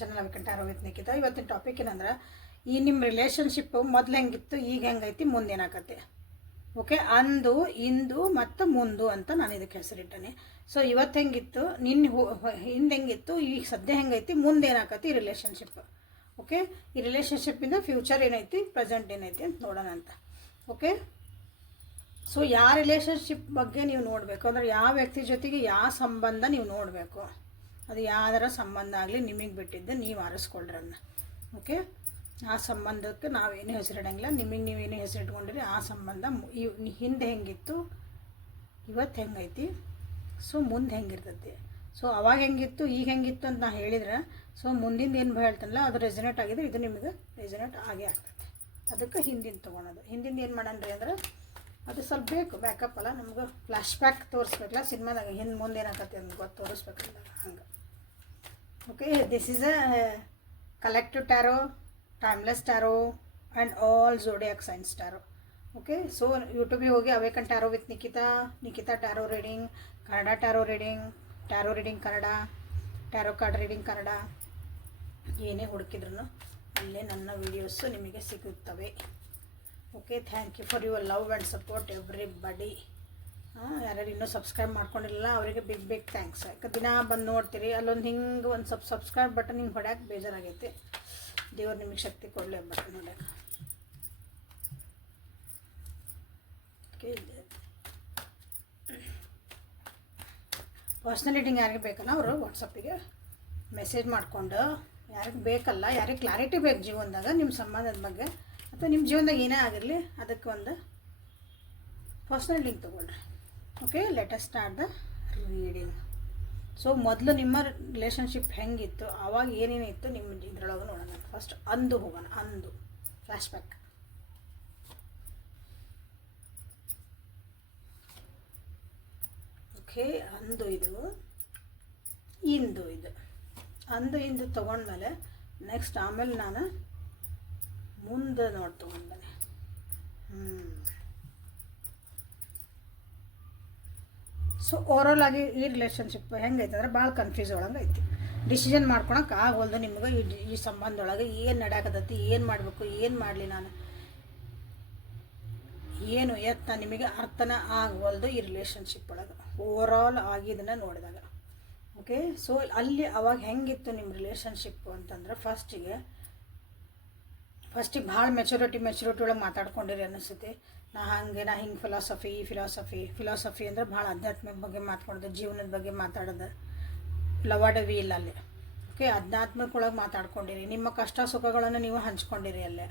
Channel ಅವಿಕಂಠ with Nikhita. ಇವತ್ತಿನ topic ಏನಂದ್ರೆ, ಈ ನಿಮ್ಮ ರಿಲೇಷನ್ಶಿಪ್ ಮೊದಲು ಹೆಂಗಿತ್ತು, ಈಗ ಹೆಂಗೈತಿ, ಮುಂದೆ ಏನಾಗತ್ತೆ. ಓಕೆ, ಅಂದು ಇಂದು ಮತ್ತು ಮುಂದು ಅಂತ ನಾನು ಇದಕ್ಕೆ ಹೆಸರಿಟ್ಟೇನೆ. ಸೊ ಇವತ್ತು ಹೆಂಗಿತ್ತು, ಹಿಂದೆ ಹೆಂಗಿತ್ತು, ಈಗ ಸದ್ಯ ಹೆಂಗೈತಿ, ಮುಂದೆ ಏನಾಗತ್ತೆ ಈ ರಿಲೇಷನ್ಶಿಪ್. ಓಕೆ, ಈ ರಿಲೇಷನ್ಶಿಪ್ಪಿಂದ ಫ್ಯೂಚರ್ ಏನೈತಿ, ಪ್ರೆಸೆಂಟ್ ಏನೈತಿ ಅಂತ ನೋಡೋಣ ಅಂತ. ಓಕೆ, ಸೊ ಯಾವ ರಿಲೇಷನ್ಶಿಪ್ ಬಗ್ಗೆ ನೀವು ನೋಡಬೇಕು ಅಂದರೆ, ಯಾವ ವ್ಯಕ್ತಿ ಜೊತೆಗೆ ಯಾವ ಸಂಬಂಧ ನೀವು ನೋಡಬೇಕು, ಅದು ಯಾವ್ದಾರ ಸಂಬಂಧ ಆಗಲಿ ನಿಮಗೆ ಬಿಟ್ಟಿದ್ದು, ನೀವು ಆರಿಸ್ಕೊಳ್ರಿ ಅದನ್ನ. ಓಕೆ, ಆ ಸಂಬಂಧಕ್ಕೆ ನಾವೇನು ಹೆಸರಿಡಂಗಿಲ್ಲ, ನಿಮಗೆ ನೀವೇನು ಹೆಸರಿಟ್ಕೊಂಡಿರಿ ಆ ಸಂಬಂಧ ಹಿಂದೆ ಹೆಂಗಿತ್ತು, ಇವತ್ತು ಹೆಂಗೈತಿ, ಸೊ ಮುಂದೆ ಹೆಂಗಿರ್ತೈತಿ. ಸೊ ಅವಾಗ ಹೆಂಗಿತ್ತು, ಈಗ ಹೆಂಗಿತ್ತು ಅಂತ ನಾ ಹೇಳಿದ್ರೆ, ಸೊ ಮುಂದಿಂದ ಏನು ಹೇಳ್ತಾನಲ್ಲ ಅದು ರೆಸನೇಟ್ ಆಗಿದೆ, ಇದು ನಿಮಗೆ ರೆಸನೇಟ್ ಆಗೇ ಆಗ್ತೈತಿ. ಅದಕ್ಕೆ ಹಿಂದಿನ ತೊಗೊಳೋದು. ಹಿಂದಿಂದ ಏನು ಮಾಡಣ್ರಿ ಅಂದ್ರೆ, ಅದು ಸ್ವಲ್ಪ ಬೇಕು ಬ್ಯಾಕಪ್ ಅಲ್ಲ, ನಮ್ಗೆ ಫ್ಲ್ಯಾಶ್ ಬ್ಯಾಕ್ ತೋರಿಸ್ಬೇಕಲ್ಲ ಸಿನಿಮಾದಾಗ, ಹಿಂದೆ ಮುಂದೆ ಏನಾಗತ್ತೆ ಅಂತ ಗೊತ್ತು ತೋರಿಸ್ಬೇಕಲ್ಲ ಹಂಗೆ. Okay, this is a collective tarot, timeless tarot and all zodiac signs tarot. Okay, so ಯೂಟ್ಯೂಬಿಗೆ ಹೋಗಿ awaken tarot with Nikhita tarot reading, Kannada tarot reading Kannada, tarot card reading Kannada, ಏನೇ ಹುಡುಕಿದ್ರು ಅಲ್ಲೇ ನನ್ನ ವೀಡಿಯೋಸು ನಿಮಗೆ ಸಿಗುತ್ತವೆ. Okay, thank you for your love and support everybody. ಯಾರ್ಯಾರು ಇನ್ನೂ ಸಬ್ಸ್ಕ್ರೈಬ್ ಮಾಡ್ಕೊಂಡಿರಲಿಲ್ಲ ಅವರಿಗೆ ಬಿಗ್ ಥ್ಯಾಂಕ್ಸ್. ಯಾಕೆ ದಿನ ಬಂದು ನೋಡ್ತೀರಿ, ಅಲ್ಲೊಂದು ಹಿಂಗೆ ಒಂದು ಸಬ್ಸ್ಕ್ರೈಬ್ ಬಟನ್ ಹಿಂಗೆ ಹೊಡ್ಯಾಕೆ ಬೇಜಾರಾಗೈತಿ. ದೇವ್ರು ನಿಮಗೆ ಶಕ್ತಿ ಕೊಡಲಿ ಬಟನ್ ಹೊಡ್ಯಾಕೆ. ಓಕೆ, ಪರ್ಸ್ನಲ್ ರೀಡಿಂಗ್ ಯಾರಿಗೆ ಬೇಕಲ್ಲ ಅವರು ವಾಟ್ಸಪ್ಪಿಗೆ ಮೆಸೇಜ್ ಮಾಡಿಕೊಂಡು, ಯಾರಿಗೆ ಬೇಕಲ್ಲ, ಯಾರಿಗೆ ಕ್ಲಾರಿಟಿ ಬೇಕು ಜೀವನದಾಗ ನಿಮ್ಮ ಸಂಬಂಧದ ಬಗ್ಗೆ ಅಥವಾ ನಿಮ್ಮ ಜೀವನದಾಗ ಏನೇ ಆಗಿರಲಿ, ಅದಕ್ಕೆ ಒಂದು ಪರ್ಸ್ನಲ್ ಲಿಂಕ್ ತೊಗೊಳ್ರಿ. Okay, let us start the reading. So ಮೊದಲು ನಿಮ್ಮ ರಿಲೇಷನ್ಶಿಪ್ ಹೆಂಗಿತ್ತು, ಆವಾಗ ಏನೇನಿತ್ತು ನಿಮ್ಮ ಇದ್ರೊಳಗೆ ನೋಡೋಣ. ಫಸ್ಟ್ ಅಂದು ಹೋಗೋಣ, ಅಂದು ಫ್ಲ್ಯಾಶ್ ಬ್ಯಾಕ್. ಓಕೆ, ಅಂದು ಇದು, ಇಂದು ಇದು, ಅಂದು ಇಂದು ತೊಗೊಂಡ್ಮೇಲೆ ನೆಕ್ಸ್ಟ್ ಆಮೇಲೆ ನಾನು ಮುಂದೆ ತೊಗೊಂಡ್ಬನ್ನಿ. ಸೊ ಓವರಾಲ್ ಆಗಿ ಈ ರಿಲೇಷನ್ಶಿಪ್ ಹೆಂಗೈತೆ ಅಂದರೆ ಭಾಳ ಕನ್ಫ್ಯೂಸ್ ಒಳಗೆ ಐತಿ. ಡಿಸಿಷನ್ ಮಾಡ್ಕೊಳಕ್ಕೆ ಆಗೋಲ್ದು ನಿಮ್ಗೆ. ಈ ಸಂಬಂಧದೊಳಗೆ ಏನು ನಡೆಯಕತ್ತೈತಿ, ಏನು ಮಾಡಬೇಕು, ಏನು ಮಾಡಲಿ ನಾನು, ಏನು ಎತ್ತ ನಿಮಗೆ ಅರ್ಥನ ಆಗವಲ್ದು ಈ ರಿಲೇಷನ್ಶಿಪ್ ಒಳಗೆ ಓವರಾಲ್ ಆಗಿ ಇದನ್ನು ನೋಡಿದಾಗ. ಓಕೆ, ಸೊ ಅಲ್ಲಿ ಅವಾಗ ಹೆಂಗಿತ್ತು ನಿಮ್ಮ ರಿಲೇಷನ್ಶಿಪ್ ಅಂತಂದ್ರೆ, ಫಸ್ಟಿಗೆ ಭಾಳ ಮೆಚುರಿಟಿ ಒಳಗೆ ಮಾತಾಡ್ಕೊಂಡಿರಿ ಅನ್ನಿಸ್ತೈತಿ. ನಾ ಹಿಂಗೆ ಫಿಲಾಸಫಿ ಅಂದರೆ ಭಾಳ ಆಧ್ಯಾತ್ಮಿಕ ಬಗ್ಗೆ ಮಾತಾಡೋದು, ಜೀವನದ ಬಗ್ಗೆ ಮಾತಾಡೋದು, ಲವಾಡವಿ ಇಲ್ಲ ಅಲ್ಲಿ. ಓಕೆ, ಆಧ್ಯಾತ್ಮಿಕ ಒಳಗೆ ಮಾತಾಡ್ಕೊಂಡಿರಿ, ನಿಮ್ಮ ಕಷ್ಟ ಸುಖಗಳನ್ನು ನೀವು ಹಂಚ್ಕೊಂಡಿರಿ ಅಲ್ಲೇ.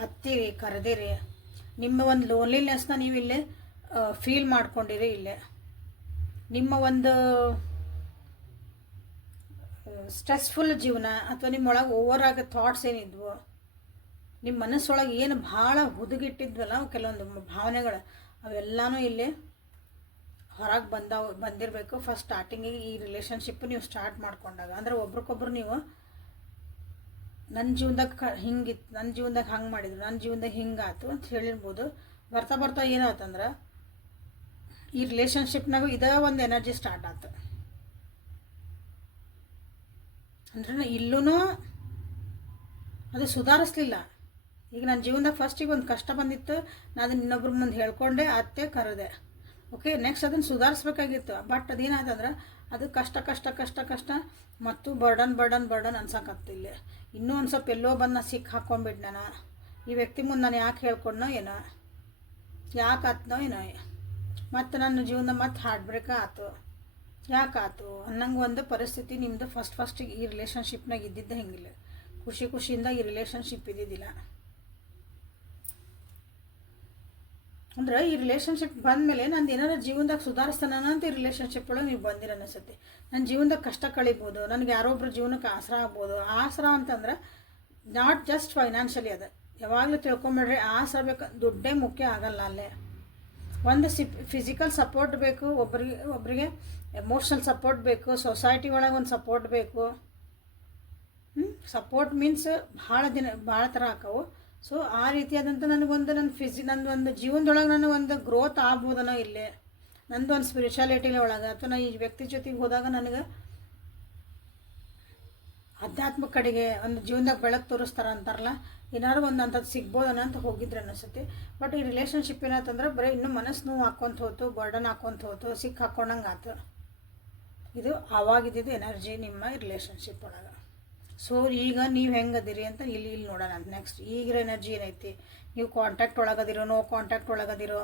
ಹತ್ತಿರಿ, ಕರೆದಿರಿ, ನಿಮ್ಮ ಒಂದು ಲೋನ್ಲಿನೆಸ್ನ ನೀವು ಇಲ್ಲೇ ಫೀಲ್ ಮಾಡ್ಕೊಂಡಿರಿ. ಇಲ್ಲೇ ನಿಮ್ಮ ಒಂದು ಸ್ಟ್ರೆಸ್ಫುಲ್ ಜೀವನ ಅಥವಾ ನಿಮ್ಮೊಳಗೆ ಓವರ್ ಆಗೋ ಥಾಟ್ಸ್ ಏನಿದ್ವು, ನಿಮ್ಮ ಮನಸ್ಸೊಳಗೆ ಏನು ಭಾಳ ಹುದುಗಿಟ್ಟಿದ್ವಲ್ಲ ಕೆಲವೊಂದು ಭಾವನೆಗಳು, ಅವೆಲ್ಲನೂ ಇಲ್ಲಿ ಹೊರಗೆ ಬಂದಿರಬೇಕು. ಫಸ್ಟ್ ಸ್ಟಾರ್ಟಿಂಗಿಗೆ ಈ ರಿಲೇಷನ್ಶಿಪ್ ನೀವು ಸ್ಟಾರ್ಟ್ ಮಾಡ್ಕೊಂಡಾಗ, ಅಂದರೆ ಒಬ್ರಿಗೊಬ್ರು ನೀವು ನನ್ನ ಜೀವನದಾಗ ಹಿಂಗಿತ್ತು, ನನ್ನ ಜೀವನದಾಗ ಹಂಗೆ ಮಾಡಿದ್ರು, ನನ್ನ ಜೀವನದಾಗ ಹಿಂಗಾಯ್ತು ಅಂತ ಹೇಳಿರ್ಬೋದು. ಬರ್ತಾ ಏನಾಯ್ತಂದ್ರೆ, ಈ ರಿಲೇಷನ್ಶಿಪ್ನಾಗೂ ಇದೇ ಒಂದು ಎನರ್ಜಿ ಸ್ಟಾರ್ಟ್ ಆಯ್ತು. ಅಂದ್ರೆ ಇಲ್ಲೂ ಅದು ಸುಧಾರಿಸ್ಲಿಲ್ಲ. ಈಗ ನನ್ನ ಜೀವನದಾಗ ಫಸ್ಟಿಗೆ ಒಂದು ಕಷ್ಟ ಬಂದಿತ್ತು, ನಾನು ಅದನ್ನು ಇನ್ನೊಬ್ರ ಮುಂದೆ ಹೇಳ್ಕೊಂಡೆ, ಅತ್ತೆ ಕರೆದೆ. ಓಕೆ, ನೆಕ್ಸ್ಟ್ ಅದನ್ನು ಸುಧಾರಿಸ್ಬೇಕಾಗಿತ್ತು. ಬಟ್ ಅದೇನಾದಂದ್ರೆ, ಅದು ಕಷ್ಟ ಮತ್ತು ಬರ್ಡನ್ ಅನ್ಸಕತ್ತಿಲ್ಲ. ಇನ್ನೂ ಒಂದು ಸ್ವಲ್ಪ ಎಲ್ಲೋ ಬಂದು ನಾನು ಹಾಕ್ಕೊಂಬಿಟ್ಟು ನಾನು ಈ ವ್ಯಕ್ತಿ ಮುಂದೆ ನಾನು ಯಾಕೆ ಹೇಳ್ಕೊಂಡನೋ ಏನೋ, ಯಾಕೆ ಆತ್ನೋ ಏನೋ, ಮತ್ತು ನನ್ನ ಜೀವನ ಮತ್ತು ಹಾರ್ಟ್ ಬ್ರೇಕ್ ಆಯ್ತು, ಯಾಕಾಯ್ತು ಅನ್ನಂಗೆ ಒಂದು ಪರಿಸ್ಥಿತಿ ನಿಮ್ಮದು ಫಸ್ಟಿಗೆ ಈ ರಿಲೇಷನ್ಶಿಪ್ನಾಗ ಇದ್ದಿದ್ದೆ ಹೆಂಗಿಲ್ಲ. ಖುಷಿಯಿಂದ ಈ ರಿಲೇಷನ್ಶಿಪ್ ಇದ್ದಿದ್ದಿಲ್ಲ. ಅಂದ್ರೆ ಈ ರಿಲೇಷನ್ಶಿಪ್ ಬಂದಮೇಲೆ ನಂದು ಏನಾರು ಜೀವನದಾಗ ಸುಧಾರಿಸ್ತಾನ ಅಂತ ಈ ರಿಲೇಷನ್ಶಿಪ್ ಒಳಗೆ ನೀವು ಬಂದಿರ ಅನಿಸುತ್ತೆ. ನನ್ನ ಜೀವನದಾಗ ಕಷ್ಟ ಕಳಿಬೋದು, ನನಗೆ ಯಾರೊಬ್ರು ಜೀವನಕ್ಕೆ ಆಸರ ಆಗ್ಬೋದು. ಆಸರ ಅಂತಂದ್ರೆ ನಾಟ್ ಜಸ್ಟ್ ಫೈನಾನ್ಷಿಯಲಿ, ಅದು ಯಾವಾಗಲೂ ತಿಳ್ಕೊಂಬಿಡ್ರಿ. ಆಸರ ಬೇಕು, ದುಡ್ಡೇ ಮುಖ್ಯ ಆಗಲ್ಲ. ಅಲ್ಲೇ ಒಂದು ಫಿಸಿಕಲ್ ಸಪೋರ್ಟ್ ಬೇಕು, ಒಬ್ಬರಿಗೆ ಎಮೋಷ್ನಲ್ ಸಪೋರ್ಟ್ ಬೇಕು, ಸೊಸೈಟಿ ಒಳಗೆ ಒಂದು ಸಪೋರ್ಟ್ ಬೇಕು. ಸಪೋರ್ಟ್ ಮೀನ್ಸ್ ಭಾಳ ಥರ ಆಕವು. ಸೊ ಆ ರೀತಿಯಾದಂಥ ನನಗೊಂದು ನಂದೊಂದು ಜೀವನದೊಳಗೆ ನಾನು ಒಂದು ಗ್ರೋತ್ ಆಗ್ಬೋದನೋ ಇಲ್ಲೇ, ನಂದೊಂದು ಸ್ಪಿರಿಚುಯಾಲಿಟಿ ಒಳಗೆ, ಅಥವಾ ನಾನು ಈ ವ್ಯಕ್ತಿ ಜೊತೆಗೆ ಹೋದಾಗ ನನಗೆ ಅಧ್ಯಾತ್ಮ ಕಡೆಗೆ ಒಂದು ಜೀವನದಾಗ ಬೆಳಕು ತೋರಿಸ್ತಾರ ಅಂತಾರಲ್ಲ, ಏನಾದ್ರು ಒಂದು ಅಂಥದ್ದು ಸಿಗ್ಬೋದನ್ನ ಅಂತ ಹೋಗಿದ್ರೆ ಅನಿಸುತ್ತೆ. ಬಟ್ ಈ ರಿಲೇಷನ್ಶಿಪ್ ಏನಂತಂದ್ರೆ ಬರೀ ಇನ್ನೂ ಮನಸ್ಸು ನೋವು ಹಾಕ್ಕೊಂತ ಹೋತು, ಬರ್ಡನ್ ಹಾಕ್ಕೊಂತ ಹೋತು, ಸಿಕ್ಕ ಹಾಕ್ಕೊಂಡಂಗೆ ಆತು. ಇದು ಆವಾಗಿದ್ದು ಎನರ್ಜಿ ನಿಮ್ಮ ರಿಲೇಷನ್ಶಿಪ್ ಒಳಗೆ. ಸೊ ಈಗ ನೀವು ಹೆಂಗದಿರಿ ಅಂತ ಇಲ್ಲಿ ನೋಡೋಣ. ನೆಕ್ಸ್ಟ್ ಈಗಿರೋ ಎನರ್ಜಿ ಏನೈತಿ, ನೀವು ಕಾಂಟ್ಯಾಕ್ಟ್ ಒಳಗದಿರೋ, ನೋ ಕಾಂಟ್ಯಾಕ್ಟ್ ಒಳಗದಿರೋ,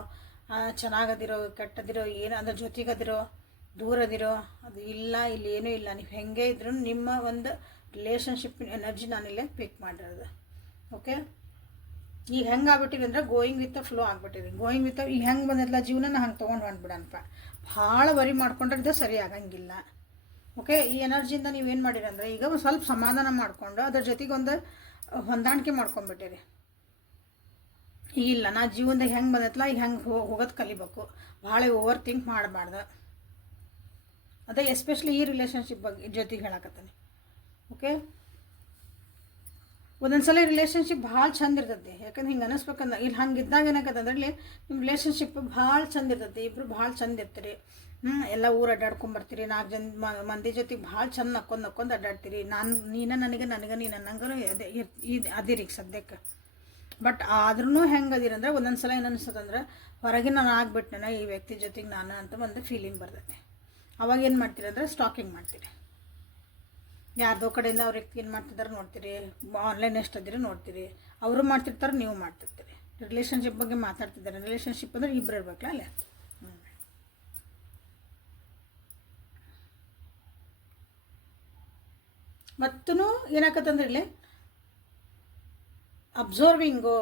ಚೆನ್ನಾಗದಿರೋ, ಕೆಟ್ಟದಿರೋ, ಏನು ಅದ್ರ ಜೊತೆಗದಿರೋ, ದೂರದಿರೋ, ಅದು ಇಲ್ಲ, ಇಲ್ಲಿ ಏನೂ ಇಲ್ಲ. ನೀವು ಹೆಂಗೆ ಇದ್ರೂ ನಿಮ್ಮ ಒಂದು ರಿಲೇಷನ್ಶಿಪ್ಪಿನ ಎನರ್ಜಿ ನಾನಿಲ್ಲೇ ಪಿಕ್ ಮಾಡಿರೋದು. ಓಕೆ, ಈಗ ಹೆಂಗೆ ಆಗ್ಬಿಟ್ಟಿದೆ ಅಂದ್ರೆ ಗೋಯಿಂಗ್ ವಿತ್ ಫ್ಲೋ ಆಗ್ಬಿಟ್ಟಿದೆ. ಗೋಯಿಂಗ್ ವಿತ್ ಈಗ ಹೆಂಗೆ ಬಂದಿಲ್ಲ ಜೀವನ ಹಂಗೆ ತೊಗೊಂಡು ಹೊಂಟ್ಬಿಡನಪ್ಪ. ಭಾಳ ವರಿ ಮಾಡ್ಕೊಂಡ್ರೆ ಇದು ಸರಿ ಆಗಂಗಿಲ್ಲ. ಓಕೆ, ಈ ಎನರ್ಜಿಯಿಂದ ನೀವೇನು ಮಾಡಿರಿ ಅಂದರೆ ಈಗ ಒಂದು ಸ್ವಲ್ಪ ಸಮಾಧಾನ ಮಾಡಿಕೊಂಡು ಅದ್ರ ಜೊತೆಗೆ ಒಂದು ಹೊಂದಾಣಿಕೆ ಮಾಡ್ಕೊಂಡ್ಬಿಟ್ಟಿರಿ. ಇಲ್ಲ ನಾ ಜೀವನದಾಗ ಹೆಂಗೆ ಬಂದೈತಲ್ಲ ಈಗ ಹೆಂಗೆ ಹೋಗೋದು ಕಲಿಬೇಕು, ಭಾಳ ಓವರ್ ಥಿಂಕ್ ಮಾಡಬಾರ್ದು. ಅದೇ ಎಸ್ಪೆಷಲಿ ಈ ರಿಲೇಷನ್ಶಿಪ್ ಬಗ್ಗೆ ಜೊತೆಗೆ ಹೇಳಕತ್ತೀನಿ. ಓಕೆ, ಒಂದೊಂದು ಸಲ ರಿಲೇಷನ್ಶಿಪ್ ಭಾಳ ಚಂದ ಇರ್ತೈತಿ. ಯಾಕಂದ್ರೆ ಹಿಂಗೆ ಅನ್ನಿಸ್ಬೇಕಂದ್ರೆ ಇಲ್ಲಿ ಹಂಗೆ ಇದ್ದಾಗ ಏನಾಗತ್ತಂದ್ರೆ ಇಲ್ಲಿ ನಿಮ್ಮ ರಿಲೇಷನ್ಶಿಪ್ ಭಾಳ ಚಂದ ಇರ್ತೈತಿ. ಇಬ್ಬರು ಭಾಳ ಚಂದ ಇರ್ತೀರಿ. ಎಲ್ಲ ಊರು ಅಡ್ಡಾಡ್ಕೊಂಬರ್ತೀರಿ. 4 ಜನ ಮಂದಿ ಜೊತೆಗೆ ಭಾಳ ಚಂದ ನಕ್ಕೊಂಡು ಅಡ್ಡಾಡ್ತೀರಿ. ನೀನು ನನಗೆ ನೀನು ಅನ್ನಂಗೂ ಅದೇ ಅದಿರಿ ಸದ್ಯಕ್ಕೆ. ಬಟ್ ಆದ್ರೂ ಹೆಂಗೆ ಅದಿರಂದ್ರೆ ಒಂದೊಂದು ಸಲ ಏನು ಅನಿಸ್ತದಂದ್ರೆ ಹೊರಗೆ ನಾನು ಆಗ್ಬಿಟ್ಟೆನ ಈ ವ್ಯಕ್ತಿ ಜೊತೆಗೆ ನಾನು ಅಂತ ಒಂದು ಫೀಲಿಂಗ್ ಬರ್ತೈತೆ. ಅವಾಗ ಏನು ಮಾಡ್ತೀರಿ ಅಂದರೆ ಸ್ಟಾಕಿಂಗ್ ಮಾಡ್ತೀರಿ. ಯಾರ್ದೋ ಕಡೆಯಿಂದ ಅವ್ರ ವ್ಯಕ್ತಿ ಏನು ಮಾಡ್ತಿದ್ದಾರೆ ನೋಡ್ತೀರಿ, ಆನ್ಲೈನ್ ಎಷ್ಟದಿರೋ ನೋಡ್ತೀರಿ, ಅವರು ಮಾಡ್ತಿರ್ತಾರೆ, ನೀವು ಮಾಡ್ತಿರ್ತೀರಿ. ರಿಲೇಷನ್ಶಿಪ್ ಬಗ್ಗೆ ಮಾತಾಡ್ತಿದ್ದಾರೆ. ರಿಲೇಷನ್ಶಿಪ್ ಅಂದರೆ ಇಬ್ಬರು ಇರ್ಬೇಕಲ್ಲ ಅಲ್ಲೇ. ಮತ್ತೂ ಏನಾಕತ್ತಂದ್ರೆ ಇಲ್ಲಿ ಅಬ್ಸರ್ವಿಂಗು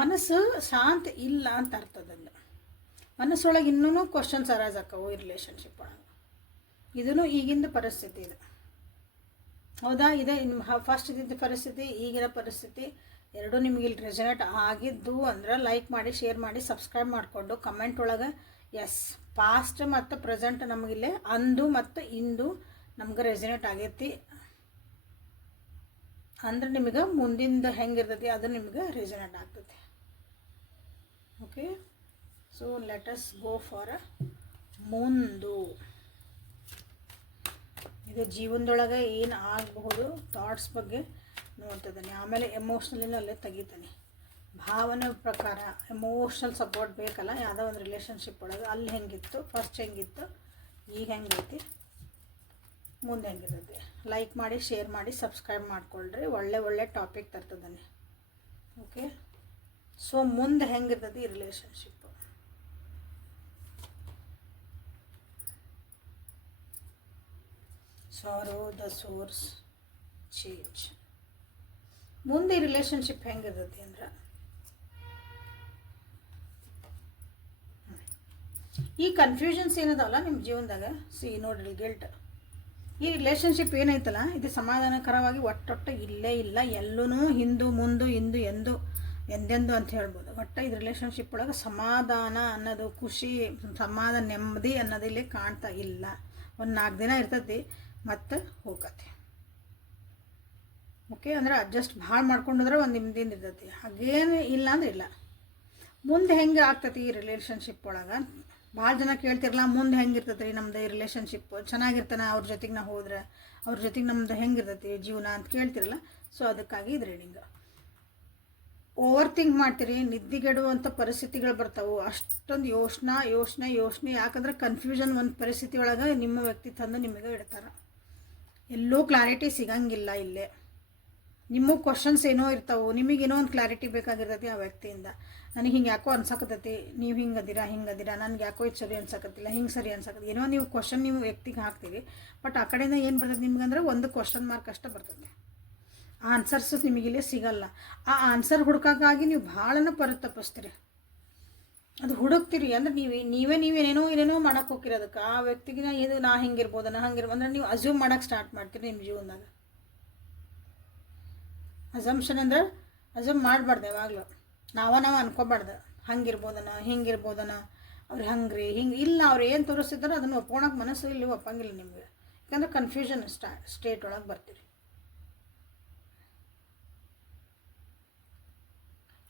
ಮನಸ್ಸು ಶಾಂತ ಇಲ್ಲ ಅಂತ ಅರ್ಥದಲ್ಲಿ ಮನಸ್ಸೊಳಗೆ ಇನ್ನೂ ಕ್ವಶನ್ಸ್ ಅರೈಸ್ ಆಕ್ಕವು ಈ ರಿಲೇಷನ್ಶಿಪ್ ಒಳಗೆ. ಇದೂ ಈಗಿಂದ ಪರಿಸ್ಥಿತಿ ಇದು, ಹೌದಾ? ಇದೆ ಫಸ್ಟ್ ಇದ್ದಿದ್ದ ಪರಿಸ್ಥಿತಿ, ಈಗಿನ ಪರಿಸ್ಥಿತಿ ಎರಡೂ ನಿಮ್ಗೆ ಇಲ್ಲಿ ರೆಸನೇಟ್ ಆಗಿದ್ದು ಅಂದ್ರೆ ಲೈಕ್ ಮಾಡಿ, ಶೇರ್ ಮಾಡಿ, ಸಬ್ಸ್ಕ್ರೈಬ್ ಮಾಡಿಕೊಂಡು ಕಮೆಂಟ್ ಒಳಗೆ ಎಸ್ ಪಾಸ್ಟ್ ಮತ್ತು ಪ್ರೆಸೆಂಟ್ ನಮಗಿಲ್ಲೇ ಅಂದು ಮತ್ತು ಇಂದು ನಮ್ಗೆ ರೆಸನೇಟ್ ಆಗೈತಿ ಅಂದ್ರೆ ನಿಮಗೆ ಮುಂದಿಂದ ಹೆಂಗಿರ್ತೈತಿ ಅದು ನಿಮ್ಗೆ ರೆಸನೇಟ್ ಆಗ್ತೈತಿ. Okay, so let us go for ಮುಂದು. ಇದು ಜೀವನದೊಳಗೆ ಏನು ಆಗಬಹುದು ಥಾಟ್ಸ್ ಬಗ್ಗೆ ನೋಡ್ತಿದ್ದಾನೆ. ಆಮೇಲೆ ಎಮೋಷ್ನಲಿನ ಅಲ್ಲೇ ತೆಗಿತಾನೆ. ಭಾವನೆ ಪ್ರಕಾರ ಎಮೋಷ್ನಲ್ ಸಪೋರ್ಟ್ ಬೇಕಲ್ಲ ಯಾವುದೋ ಒಂದು ರಿಲೇಷನ್ಶಿಪ್ ಒಳಗೆ. ಅಲ್ಲಿ ಹೆಂಗಿತ್ತು, ಫಸ್ಟ್ ಹೆಂಗಿತ್ತು, ಈಗ ಹೆಂಗೈತಿ, ಮುಂದೆ ಹೆಂಗಿರ್ತೈತಿ. ಲೈಕ್ ಮಾಡಿ, ಶೇರ್ ಮಾಡಿ, ಸಬ್ಸ್ಕ್ರೈಬ್ ಮಾಡಿಕೊಳ್ರಿ. ಒಳ್ಳೆ ಟಾಪಿಕ್ ತರ್ತದಾನೆ. ಓಕೆ, ಸೊ ಮುಂದೆ ಹೆಂಗಿರ್ತೈತಿ ಈ relationship. Sorrow the source change. ಮುಂದೆ ರಿಲೇಷನ್ಶಿಪ್ ಹೆಂಗಿರ್ತೈತಿ ಅಂದ್ರೆ ಈ ಕನ್ಫ್ಯೂಷನ್ಸ್ ಏನದಲ್ಲ ನಿಮ್ಮ ಜೀವನದಾಗ. ನೋಡ್ರಿ ಗಿಲ್ಟ್. ಈ ರಿಲೇಷನ್ಶಿಪ್ ಏನೈತಲ್ಲ ಇದು ಸಮಾಧಾನಕರವಾಗಿ ಒಟ್ಟೊಟ್ಟೆ ಇಲ್ಲೇ ಇಲ್ಲ. ಎಲ್ಲೂ ಹಿಂದು ಮುಂದು ಇಂದು ಎಂದೆಂದು ಅಂತ ಹೇಳ್ಬೋದು. ಒಟ್ಟು ಇದು ರಿಲೇಷನ್ಶಿಪ್ ಒಳಗೆ ಸಮಾಧಾನ ಅನ್ನೋದು, ಖುಷಿ, ಸಮಾಧಾನ, ನೆಮ್ಮದಿ ಅನ್ನೋದು ಇಲ್ಲಿ ಕಾಣ್ತಾ ಇಲ್ಲ. ಒಂದು 4 ದಿನ ಇರ್ತೈತಿ ಮತ್ತು ಹೋಗತ್ತೆ. ಓಕೆ, ಅಂದ್ರೆ ಅಡ್ಜಸ್ಟ್ ಭಾಳ ಮಾಡ್ಕೊಂಡ್ರೆ ಒಂದು ನಿಮ್ದಿಂದ ಇರ್ತೈತಿ. ಹಾಗೇನು ಇಲ್ಲ ಅಂದ್ರೆ ಇಲ್ಲ. ಮುಂದೆ ಹೆಂಗೆ ಆಗ್ತೈತಿ ಈ ರಿಲೇಷನ್ಶಿಪ್ ಒಳಗೆ ಭಾಳ ಜನ ಕೇಳ್ತಿರಲ್ಲ, ಮುಂದೆ ಹೆಂಗಿರ್ತೈತಿ ರೀ ನಮ್ದು ಈ ರಿಲೇಷನ್ಶಿಪ್, ಚೆನ್ನಾಗಿರ್ತಾನೆ ಅವ್ರ ಜೊತೆಗೆ ನಾವು ಹೋದ್ರೆ, ಅವ್ರ ಜೊತೆಗೆ ನಮ್ದು ಹೆಂಗಿರ್ತೈತಿ ಜೀವನ ಅಂತ ಕೇಳ್ತಿರಲ್ಲ. ಸೊ ಅದಕ್ಕಾಗಿ ಇದು ರೀಡಿಂಗ್. ಓವರ್ ಥಿಂಕ್ ಮಾಡ್ತೀರಿ, ನಿದ್ದಿಗೆಡುವಂಥ ಪರಿಸ್ಥಿತಿಗಳು ಬರ್ತಾವೆ. ಅಷ್ಟೊಂದು ಯೋಚನೆ. ಯಾಕಂದ್ರೆ ಕನ್ಫ್ಯೂಷನ್ ಒಂದು ಪರಿಸ್ಥಿತಿ ಒಳಗೆ ನಿಮ್ಮ ವ್ಯಕ್ತಿ ತಂದು ನಿಮಗೆ ಇಡ್ತಾರೆ. ಎಲ್ಲೂ ಕ್ಲಾರಿಟಿ ಸಿಗಂಗಿಲ್ಲ. ಇಲ್ಲೇ ನಿಮಗೆ ಕ್ವಶನ್ಸ್ ಏನೋ ಇರ್ತಾವೆ. ನಿಮಗೇನೋ ಒಂದು ಕ್ಲಾರಿಟಿ ಬೇಕಾಗಿರ್ತೈತಿ ಆ ವ್ಯಕ್ತಿಯಿಂದ. ನನಗೆ ಹಿಂಗೆ ಯಾಕೋ ಅನ್ಸಕತ್ತೈತಿ, ನೀವು ಹಿಂಗದಿರಾ, ನನಗೆ ಯಾಕೋ ಇದು ಸರಿ ಅನ್ಸಕತ್ತಿಲ್ಲ, ಹಿಂಗೆ ಸರಿ ಅನ್ಸಕತ್ತಿ, ಏನೋ ನೀವು ಕ್ವಶನ್ ನೀವು ವ್ಯಕ್ತಿಗೆ ಹಾಕ್ತೀರಿ. ಬಟ್ ಆ ಕಡೆಯಿಂದ ಏನು ಬರ್ತೈತೆ ನಿಮ್ಗಂದ್ರೆ ಒಂದು ಕ್ವಶನ್ ಮಾರ್ಕ್ ಅಷ್ಟೇ ಬರ್ತದೆ. ಆ ಆನ್ಸರ್ಸ್ ನಿಮಗಿಲ್ಲೇ ಸಿಗಲ್ಲ. ಆ ಆನ್ಸರ್ ಹುಡ್ಕೋಕ್ಕಾಗಿ ನೀವು ಭಾಳನ ಪರಿತಪಿಸ್ತೀರಿ. ಅದು ಹುಡುಕ್ತೀರಿ ಅಂದ್ರೆ ನೀವೇನೇನೋ ಮಾಡಕ್ಕೆ ಹೋಗ್ತೀರಿ. ಅದಕ್ಕೆ ಆ ವ್ಯಕ್ತಿಗೆ ಇದು ನಾ ಹಿಂಗಿರ್ಬೋದು, ಅಂದ್ರೆ ನೀವು ಅಸ್ಯೂಮ್ ಮಾಡೋಕ್ಕೆ ಸ್ಟಾರ್ಟ್ ಮಾಡ್ತೀರಿ ನಿಮ್ಮ ಜೀವನದಾಗ. ಅಸಂಪ್ಷನ್ ಅಂದ್ರೆ ಅಸ್ಯೂಮ್ ಮಾಡಬಾರ್ದು ಯಾವಾಗಲೂ. ನಾವು ಅನ್ಕೋಬಾರ್ದು ಹಿಂಗಿರ್ಬೋದನ ಅವ್ರು ಹಂಗ್ರಿ ಹಿಂಗೆ ಇಲ್ಲ. ಅವ್ರು ಏನು ತೋರಿಸ್ತಿದ್ದಾರೋ ಅದನ್ನು ಒಪ್ಕೊಳಕ್ಕೆ ಮನಸ್ಸು ಇಲ್ಲಿ ಒಪ್ಪಂಗಿಲ್ಲ ನಿಮಗೆ. ಯಾಕಂದ್ರೆ ಕನ್ಫ್ಯೂಷನ್ ಸ್ಟೇಟ್ ಒಳಗೆ ಬರ್ತೀರಿ.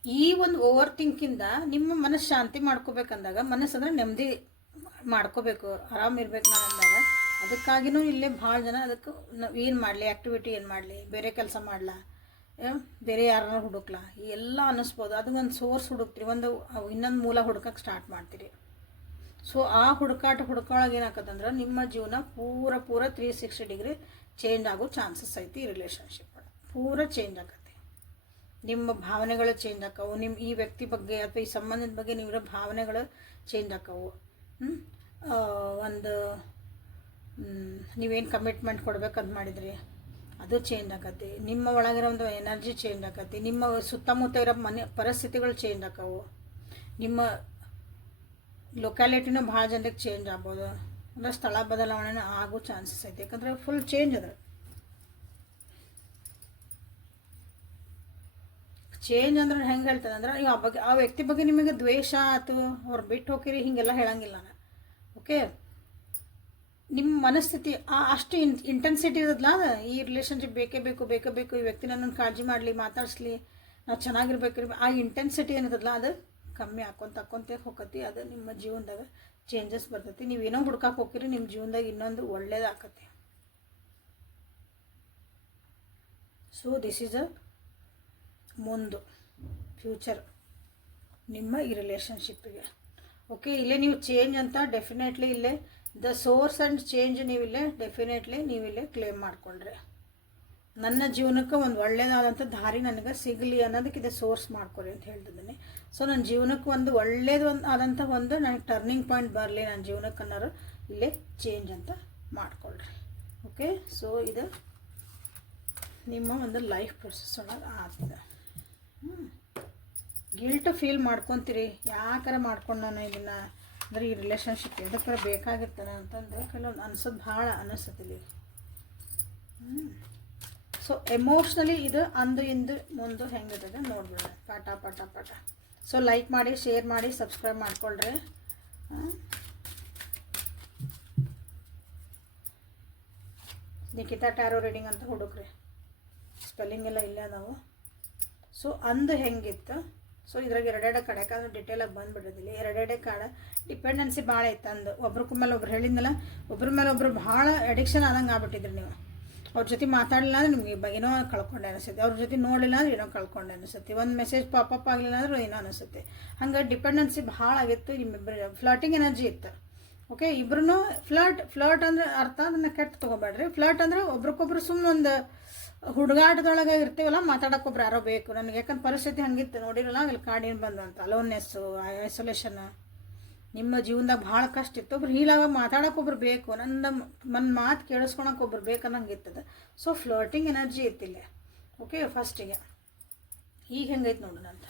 ಈ ಒಂದು ಓವರ್ ಥಿಂಕಿಂದ ನಿಮ್ಮ ಮನಸ್ಸು ಶಾಂತಿ ಮಾಡ್ಕೋಬೇಕಂದಾಗ, ಮನಸ್ಸಂದ್ರೆ ನೆಮ್ಮದಿ ಮಾಡ್ಕೋಬೇಕು, ಆರಾಮಿರ್ಬೇಕು ನಾನು ಅಂದಾಗ ಅದಕ್ಕಾಗಿಯೂ ಇಲ್ಲೇ ಭಾಳ ಜನ ಅದಕ್ಕೆ ಏನು ಮಾಡಲಿ, ಆ್ಯಕ್ಟಿವಿಟಿ ಏನು ಮಾಡಲಿ, ಬೇರೆ ಕೆಲಸ ಮಾಡಲ, ಬೇರೆ ಯಾರನ್ನ ಹುಡುಕ್ಲಾ, ಎಲ್ಲ ಅನ್ನಿಸ್ಬೋದು. ಅದು ಒಂದು ಸೋರ್ಸ್ ಹುಡುಕ್ತೀರಿ, ಒಂದು ಇನ್ನೊಂದು ಮೂಲ ಹುಡುಕಕ್ಕೆ ಸ್ಟಾರ್ಟ್ ಮಾಡ್ತೀರಿ. ಸೊ ಆ ಹುಡುಕಾಟೊಳಗೆ ಏನಾಕತ್ತಂದ್ರೆ ನಿಮ್ಮ ಜೀವನ ಪೂರ 360 ಡಿಗ್ರಿ ಚೇಂಜ್ ಆಗೋ ಚಾನ್ಸಸ್ ಐತಿ. ಈ ರಿಲೇಷನ್ಶಿಪ್ ಪೂರ ಚೇಂಜ್ ಆಗತ್ತೆ. ನಿಮ್ಮ ಭಾವನೆಗಳು ಚೇಂಜ್ ಆಕ್ಕವು, ನಿಮ್ಮ ಈ ವ್ಯಕ್ತಿ ಬಗ್ಗೆ ಅಥವಾ ಈ ಸಂಬಂಧದ ಬಗ್ಗೆ ನೀವಿರೋ ಭಾವನೆಗಳು ಚೇಂಜ್ ಆಕ್ಕವು. ಒಂದು ನೀವೇನು ಕಮಿಟ್ಮೆಂಟ್ ಕೊಡ್ಬೇಕಂತ ಮಾಡಿದ್ರಿ ಅದು ಚೇಂಜ್ ಆಕತಿ. ನಿಮ್ಮ ಒಳಗಿರೋ ಒಂದು ಎನರ್ಜಿ ಚೇಂಜ್ ಆಕತಿ. ನಿಮ್ಮ ಸುತ್ತಮುತ್ತ ಇರೋ ಪರಿಸ್ಥಿತಿಗಳು ಚೇಂಜ್ ಆಕ್ಕವು. ನಿಮ್ಮ ಲೊಕ್ಯಾಲಿಟಿನೂ ಭಾಳ ಜನರಿಗೆ ಚೇಂಜ್ ಆಗ್ಬೋದು. ಅಂದರೆ ಸ್ಥಳ ಬದಲಾವಣೆ ಆಗೋ ಚಾನ್ಸಸ್ ಐತೆ. ಯಾಕಂದರೆ ಫುಲ್ ಚೇಂಜ್ ಅದ. ಚೇಂಜ್ ಅಂದ್ರೆ ಹೆಂಗೆ ಹೇಳ್ತದೆ ಅಂದ್ರೆ ನೀವು ಆ ವ್ಯಕ್ತಿ ಬಗ್ಗೆ ನಿಮಗೆ ದ್ವೇಷ ಅಥವಾ ಅವ್ರು ಬಿಟ್ಟು ಹೋಗಿರಿ ಹೀಗೆಲ್ಲ ಹೇಳಂಗಿಲ್ಲ ನಾನು. ಓಕೆ, ನಿಮ್ಮ ಮನಸ್ಥಿತಿ ಅಷ್ಟು ಇಂಟೆನ್ಸಿಟಿ ಇರೋದಲ್ಲ, ಈ ರಿಲೇಷನ್ಶಿಪ್ ಬೇಕೇ ಬೇಕು, ಈ ವ್ಯಕ್ತಿ ನನ್ನನ್ನು ಕಾಳಜಿ ಮಾಡಲಿ, ಮಾತಾಡಿಸ್ಲಿ, ನಾವು ಚೆನ್ನಾಗಿರ್ಬೇಕ್ರಿ, ಆ ಇಂಟೆನ್ಸಿಟಿ ಏನಿರೋದಲ್ಲ ಅದು ಕಮ್ಮಿ ಹಾಕ್ಕೊಂತ ಹೋಗತಿ. ಅದು ನಿಮ್ಮ ಜೀವನದಾಗ ಚೇಂಜಸ್ ಬರ್ತೈತಿ. ನೀವೇನೋ ಹುಡ್ಕಕ್ಕೆ ಹೋಗಿರಿ, ನಿಮ್ಮ ಜೀವನದಾಗ ಇನ್ನೊಂದು ಒಳ್ಳೇದಾಕತಿ. ಸೊ ದಿಸ್ ಈಸ್ ಅ ಮುಂದು ಫ್ಯೂಚರ್ ನಿಮ್ಮ ಈ ರಿಲೇಷನ್ಶಿಪ್ಪಿಗೆ. ಓಕೆ, ಇಲ್ಲೇ ನೀವು ಚೇಂಜ್ ಅಂತ ಡೆಫಿನೆಟ್ಲಿ ಇಲ್ಲೇ ದ ಸೋರ್ಸ್ ಆ್ಯಂಡ್ ಚೇಂಜ್ ನೀವಿಲ್ಲೇ ಡೆಫಿನೆಟ್ಲಿ ನೀವಿಲ್ಲೇ ಕ್ಲೇಮ್ ಮಾಡಿಕೊಂಡ್ರೆ ನನ್ನ ಜೀವನಕ್ಕೆ ಒಂದು ಒಳ್ಳೆಯದಾದಂಥ ದಾರಿ ನನಗೆ ಸಿಗಲಿ ಅನ್ನೋದಕ್ಕೆ ಇದೆ ಸೋರ್ಸ್ ಮಾಡ್ಕೊರಿ ಅಂತ ಹೇಳ್ತಿದ್ದೀನಿ. ಸೊ ನನ್ನ ಜೀವನಕ್ಕೆ ಒಂದು ಒಳ್ಳೇದು ಆದಂಥ ಒಂದು ನನಗೆ ಟರ್ನಿಂಗ್ ಪಾಯಿಂಟ್ ಬರಲಿ ನನ್ನ ಜೀವನಕ್ಕೆ ಅನ್ನೋರು ಇಲ್ಲೇ ಚೇಂಜ್ ಅಂತ ಮಾಡ್ಕೊಳ್ರಿ. ಓಕೆ, ಸೊ ಇದು ನಿಮ್ಮ ಒಂದು ಲೈಫ್ ಪ್ರೊಸೆಸ್ ಒಳಗೆ ಆಗ್ತದೆ. ಗಿಲ್ಟ್ ಫೀಲ್ ಮಾಡ್ಕೊತೀರಿ, ಯಾಕಾರ ಮಾಡ್ಕೊಂಡು ನಾನು ಇದನ್ನು ಅಂದರೆ ಈ ರಿಲೇಷನ್ಶಿಪ್ ಎದಕ್ಕಾರ ಬೇಕಾಗಿರ್ತಾನೆ ಅಂತಂದು ಕೆಲವೊಂದು ಅನ್ಸೋದು ಭಾಳ ಅನಿಸ್ತತಿಲ್ಲಿ. ಸೊ ಎಮೋಷ್ನಲಿ ಇದು ಅಂದು ಇಂದು ಮುಂದೆ ಹೆಂಗಿರ್ತದೆ ನೋಡ್ಬಿಡ್ರಿ ಪಾಠ. ಸೊ ಲೈಕ್ ಮಾಡಿ, ಶೇರ್ ಮಾಡಿ, ಸಬ್ಸ್ಕ್ರೈಬ್ ಮಾಡ್ಕೊಳ್ರಿ. ನಿಖಿತಾ ಟ್ಯಾರೋ ರೀಡಿಂಗ್ ಅಂತ ಹುಡುಕ್ರಿ, ಸ್ಪೆಲ್ಲಿಂಗ್ ಎಲ್ಲ ಇಲ್ಲೇ ಅದಾವು. ಸೊ ಅಂದು ಹೆಂಗಿತ್ತು, ಸೊ ಇದ್ರಾಗ ಎರಡೆರಡು ಕಡೆಕಾದ್ರೆ ಡಿಟೇಲಾಗಿ ಬಂದುಬಿಡೋದಿಲ್ಲ. ಎರಡೆರಡೆ ಕಾಡ ಡಿಪೆಂಡೆನ್ಸಿ ಭಾಳ ಐತೆ. ಅಂದು ಒಬ್ರ ಮೇಲೆ ಒಬ್ರು ಹೇಳಿದ್ನಲ್ಲ, ಒಬ್ರ ಮೇಲೆ ಒಬ್ರು ಭಾಳ ಅಡಿಕ್ಷನ್ ಆದಂಗೆ ಆಗ್ಬಿಟ್ಟಿದ್ರಿ ನೀವು. ಅವ್ರ ಜೊತೆ ಮಾತಾಡಲಿಲ್ಲ ಅಂದ್ರೆ ನಿಮಗೆ ಏನೋ ಕಳ್ಕೊಂಡೆ ಅನಿಸುತ್ತೆ, ಅವ್ರ ಜೊತೆ ನೋಡಲಿಲ್ಲ ಅಂದ್ರೆ ಏನೋ ಕಳ್ಕೊಂಡೆ ಅನಿಸುತ್ತೆ, ಒಂದು ಮೆಸೇಜ್ ಪಾಪಪ್ ಆಗಲಿಲ್ಲ ಅಂದ್ರೆ ಏನೋ ಅನಿಸುತ್ತೆ. ಹಂಗೆ ಡಿಪೆಂಡೆನ್ಸಿ ಭಾಳ ಆಗಿತ್ತು. ನಿಮ್ಮಿಬ್ಬರು ಫ್ಲರ್ಟಿಂಗ್ ಎನರ್ಜಿ ಇತ್ತು. ಓಕೆ, ಇಬ್ರು ಫ್ಲರ್ಟ್ ಅಂದರೆ ಅರ್ಥ ಅದನ್ನು ಕೆಟ್ಟ ತೊಗೊಬೇಡ್ರಿ. ಫ್ಲರ್ಟ್ ಅಂದರೆ ಒಬ್ರಿಗೊಬ್ರು ಸುಮ್ಮನೆ ಒಂದು ಹುಡುಗಾಟದೊಳಗೆ ಇರ್ತೀವಲ್ಲ, ಮಾತಾಡೋಕ್ಕೊಬ್ರು ಯಾರೋ ಬೇಕು ನನಗೆ. ಯಾಕಂದ್ರೆ ಪರಿಸ್ಥಿತಿ ಹಂಗಿತ್ತು ನೋಡಿರಲ್ಲ, ಅಲ್ಲಿ ಕಾಡೇನು ಬಂದಂತ ಅಲೋನ್ನೆಸ್ಸು, ಐಸೋಲೇಷನ್ ನಿಮ್ಮ ಜೀವನದಾಗ ಭಾಳ ಕಷ್ಟ ಇತ್ತು. ಒಬ್ರು ಹೀಲಾಗ ಮಾತಾಡೋಕ್ಕೊಬ್ರು ಬೇಕು, ನನ್ನ ಮಾತು ಕೇಳಿಸ್ಕೊಳಕ್ಕೊಬ್ರು ಬೇಕು ಅನ್ನಂಗಿತ್ತದ. ಸೊ ಫ್ಲರ್ಟಿಂಗ್ ಎನರ್ಜಿ ಇತ್ತಿಲ್ಲ. ಓಕೆ, ಫಸ್ಟಿಗೆ ಈಗ ಹೆಂಗೈತೆ ನೋಡೋಣ ಅಂತ.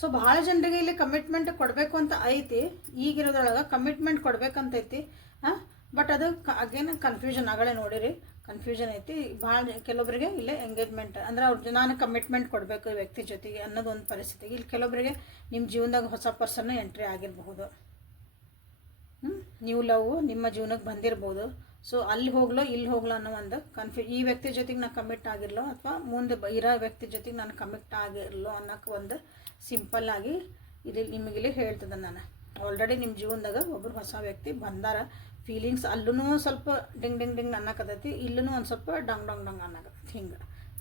ಸೊ ಭಾಳ ಜನರಿಗೆ ಇಲ್ಲಿ ಕಮಿಟ್ಮೆಂಟ್ ಕೊಡಬೇಕು ಅಂತ ಐತಿ. ಈಗಿರೋದ್ರೊಳಗೆ ಕಮಿಟ್ಮೆಂಟ್ ಕೊಡ್ಬೇಕಂತೈತಿ. ಬಟ್ ಅದು ಅಗೇನ್ ಕನ್ಫ್ಯೂಷನ್ ಆಗಲೇ ನೋಡಿರಿ, ಕನ್ಫ್ಯೂಷನ್ ಐತಿ ಭಾಳ ಕೆಲವೊಬ್ಬರಿಗೆ. ಇಲ್ಲೇ ಎಂಗೇಜ್ಮೆಂಟ್ ಅಂದ್ರೆ ಅವ್ರು ನಾನು ಕಮಿಟ್ಮೆಂಟ್ ಕೊಡಬೇಕು ಈ ವ್ಯಕ್ತಿ ಜೊತೆಗೆ ಅನ್ನೋದು ಒಂದು ಪರಿಸ್ಥಿತಿ. ಇಲ್ಲಿ ಕೆಲವೊಬ್ಬರಿಗೆ ನಿಮ್ಮ ಜೀವನದಾಗ ಹೊಸ ಪರ್ಸನ್ ಎಂಟ್ರಿ ಆಗಿರಬಹುದು. ನೀವು ಲವ್ ನಿಮ್ಮ ಜೀವನಕ್ಕೆ ಬಂದಿರ್ಬೋದು. ಸೊ ಅಲ್ಲಿ ಹೋಗ್ಲೋ ಇಲ್ಲಿ ಹೋಗ್ಲೋ ಅನ್ನೋ ಒಂದು ಈ ವ್ಯಕ್ತಿ ಜೊತೆಗೆ ನಾನು ಕಮಿಟ್ ಆಗಿರ್ಲೋ ಅಥವಾ ಮುಂದೆ ಇರೋ ವ್ಯಕ್ತಿ ಜೊತೆಗೆ ನಾನು ಕಮಿಟ್ ಆಗಿರ್ಲೋ ಅನ್ನೋಕ್ಕೆ ಒಂದು ಸಿಂಪಲ್ ಆಗಿ ಇದು ನಿಮಗಿಲ್ಲಿ ಹೇಳ್ತದೆ. ನಾನು ಆಲ್ರೆಡಿ ನಿಮ್ಮ ಜೀವನದಾಗ ಒಬ್ಬರು ಹೊಸ ವ್ಯಕ್ತಿ ಬಂದಾರ. ಫೀಲಿಂಗ್ಸ್ ಅಲ್ಲೂ ಸ್ವಲ್ಪ ಡಿಂಗ್ ಅನ್ನಕತ್ತೈತಿ, ಇಲ್ಲೂ ಒಂದು ಸ್ವಲ್ಪ ಡಂಗ್ ಅನ್ನಕತ್ತೈತಿ. ಹಿಂಗೆ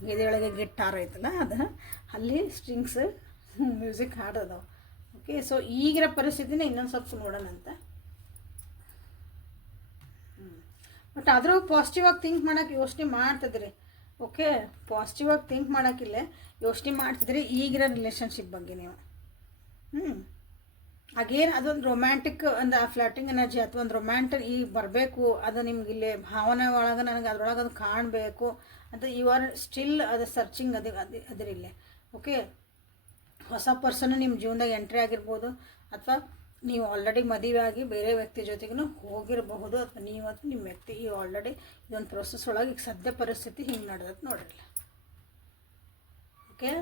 ಗೆದೆಯೊಳಗೆ ಗಿಟಾರ್ ಐತಲ್ಲ ಅದು, ಅಲ್ಲಿ ಸ್ಟ್ರಿಂಗ್ಸ್ ಮ್ಯೂಸಿಕ್ ಹಾಡೋದವು. ಓಕೆ, ಸೊ ಈಗಿರೋ ಪರಿಸ್ಥಿತಿನ ಇನ್ನೊಂದು ಸ್ವಲ್ಪ ನೋಡೋಣಂತ. ಬಟ್ ಆದರೂ ಪಾಸಿಟಿವ್ ಆಗಿ ಥಿಂಕ್ ಮಾಡೋಕ್ಕೆ ಯೋಚನೆ ಮಾಡ್ತಿದ್ರಿ. ಓಕೆ, ಪಾಸಿಟಿವ್ ಆಗಿ ಥಿಂಕ್ ಮಾಡೋಕ್ಕಿಲ್ಲ, ಯೋಚನೆ ಮಾಡ್ತಿದ್ರಿ ಈಗಿರೋ ರಿಲೇಷನ್ಶಿಪ್ ಬಗ್ಗೆ ನೀವು. ಅಗೇನ್ ಅದೊಂದು ರೊಮ್ಯಾಂಟಿಕ್ ಒಂದು ಫ್ಲರ್ಟಿಂಗ್ ಎನರ್ಜಿ ಅಥವಾ ಒಂದು ರೊಮ್ಯಾಂಟಿಕ್ ಈಗ ಬರಬೇಕು. ಅದು ನಿಮ್ಗೆ ಇಲ್ಲಿ ಭಾವನೆ ಒಳಗೆ ನನಗೆ ಅದ್ರೊಳಗೆ ಅದು ಕಾಣಬೇಕು ಅಂತ ಯು ಆರ್ ಸ್ಟಿಲ್ ಅದು ಸರ್ಚಿಂಗ್ ಅದಿರಿಲ್ಲೇ. ಓಕೆ, ಹೊಸ ಪರ್ಸನ್ ನಿಮ್ಮ ಜೀವನದಾಗ ಎಂಟ್ರಿ ಆಗಿರ್ಬೋದು, ಅಥವಾ ನೀವು ಆಲ್ರೆಡಿ ಮದುವೆ ಆಗಿ ಬೇರೆ ವ್ಯಕ್ತಿ ಜೊತೆಗೂ ಹೋಗಿರಬಹುದು, ಅಥವಾ ನೀವು ಅಥವಾ ನಿಮ್ಮ ವ್ಯಕ್ತಿ ಈ ಆಲ್ರೆಡಿ ಇದೊಂದು ಪ್ರೊಸೆಸ್ ಒಳಗೆ ಈಗ ಸದ್ಯ ಪರಿಸ್ಥಿತಿ ಹಿಂಗೆ ನಡೆದೈತೆ ನೋಡಿರಲ್ಲ. ಓಕೆ,